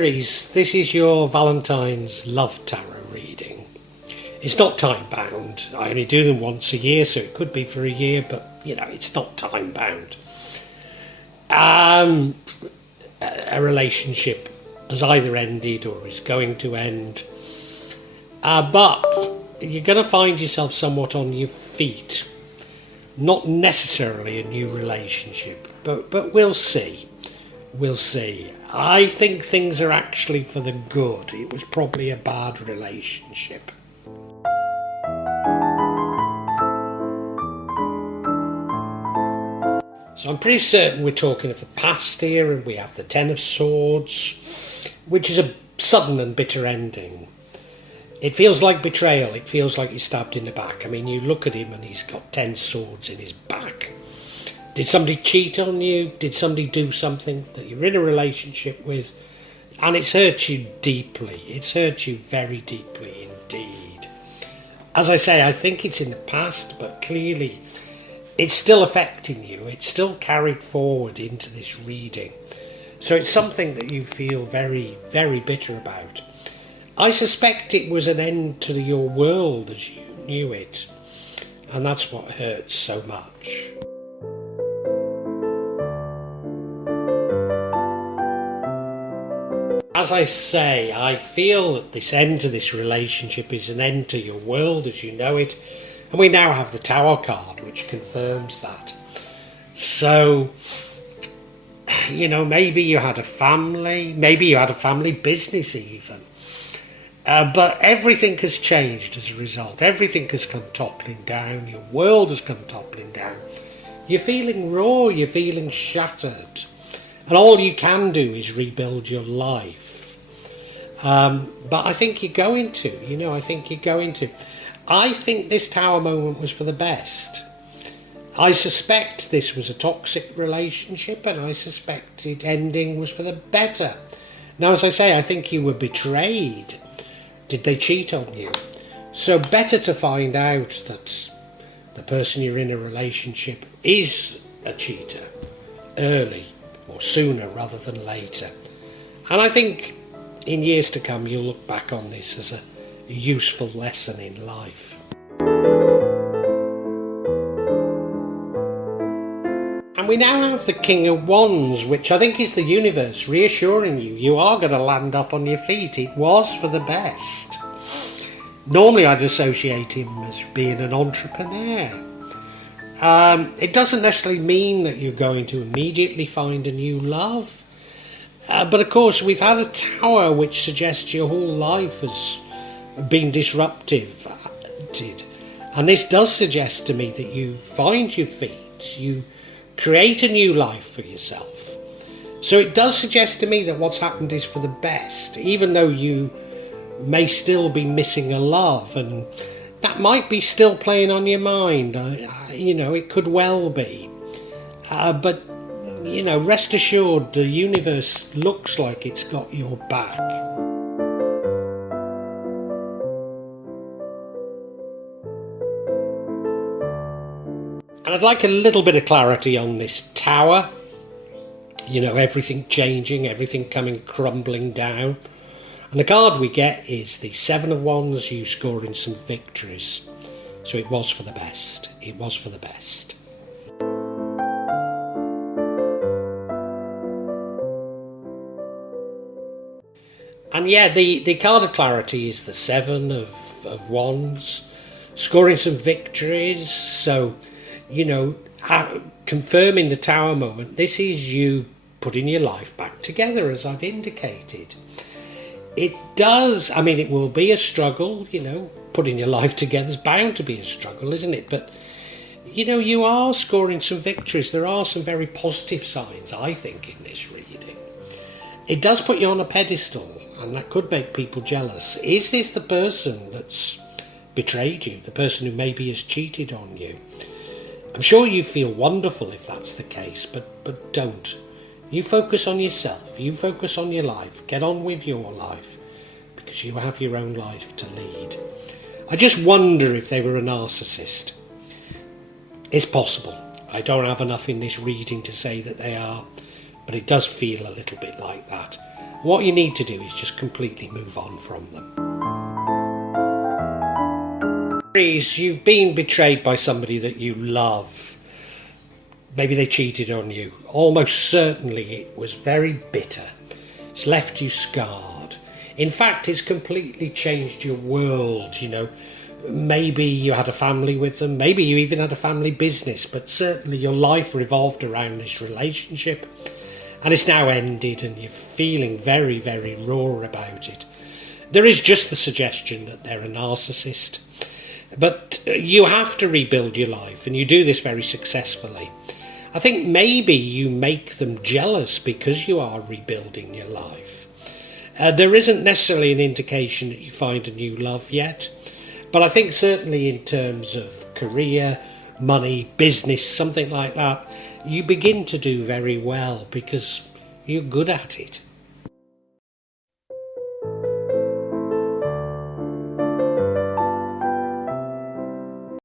Aries, this is your Valentine's love tarot reading. It's not time bound. I only do them once a year, so it could be for a year, but it's not time bound. A relationship has either ended or is going to end, but you're going to find yourself somewhat on your feet. Not necessarily a new relationship, but we'll see. We'll see. I think things are actually for the good. It was probably a bad relationship. So I'm pretty certain we're talking of the past here, and we have the Ten of Swords, which is a sudden and bitter ending. It feels like betrayal. It feels like he's stabbed in the back. I mean, you look at him and he's got 10 swords in his back. Did somebody cheat on you? Did somebody do something that you're in a relationship with? And it's hurt you deeply. It's hurt you very deeply indeed. As I say, I think it's in the past, but clearly it's still affecting you. It's still carried forward into this reading. So it's something that you feel very, very bitter about. I suspect it was an end to your world as you knew it. And that's what hurts so much. As I say, I feel that this end to this relationship is an end to your world as you know it. And we now have the Tower card, which confirms that. So, maybe you had a family, business even. But everything has changed as a result. Everything has come toppling down. Your world has come toppling down. You're feeling raw, you're feeling shattered. And all you can do is rebuild your life. But I think you're going to, I think this Tower moment was for the best. I suspect this was a toxic relationship, and I suspect it ending was for the better. Now, as I say, I think you were betrayed. Did they cheat on you? So better to find out that the person you're in a relationship is a cheater early or sooner rather than later. And I think in years to come you'll look back on this as a useful lesson in life. And we now have the King of Wands, which I think is the universe reassuring you are going to land up on your feet. It was for the best. Normally I'd associate him as being an entrepreneur. It doesn't necessarily mean that you're going to immediately find a new love. But of course we've had a Tower which suggests your whole life has been disruptive. And this does suggest to me that you find your feet, you create a new life for yourself. So it does suggest to me that what's happened is for the best, even though you may still be missing a love, and that might be still playing on your mind. It could well be. But rest assured, the universe looks like it's got your back. And I'd like a little bit of clarity on this Tower. Everything changing, everything coming crumbling down. And the card we get is the Seven of Wands, you scoring some victories. So it was for the best. It was for the best. And the card of clarity is the Seven of Wands, scoring some victories. So, confirming the Tower moment, this is you putting your life back together, as I've indicated. It does, it will be a struggle, putting your life together is bound to be a struggle, isn't it? But, you are scoring some victories. There are some very positive signs, I think, in this reading. It does put you on a pedestal, and that could make people jealous. Is this the person that's betrayed you, the person who maybe has cheated on you? I'm sure you feel wonderful if that's the case, but don't. You focus on yourself, you focus on your life, get on with your life, because you have your own life to lead. I just wonder if they were a narcissist. It's possible. I don't have enough in this reading to say that they are, but it does feel a little bit like that. What you need to do is just completely move on from them. You've been betrayed by somebody that you love. Maybe they cheated on you. Almost certainly it was very bitter. It's left you scarred. In fact, it's completely changed your world, you know. Maybe you had a family with them, maybe you even had a family business, but certainly your life revolved around this relationship, and it's now ended and you're feeling very, very raw about it. There is just the suggestion that they're a narcissist, but you have to rebuild your life, and you do this very successfully. I think maybe you make them jealous because you are rebuilding your life. There isn't necessarily an indication that you find a new love yet, but I think certainly in terms of career, money, business, something like that, you begin to do very well because you're good at it.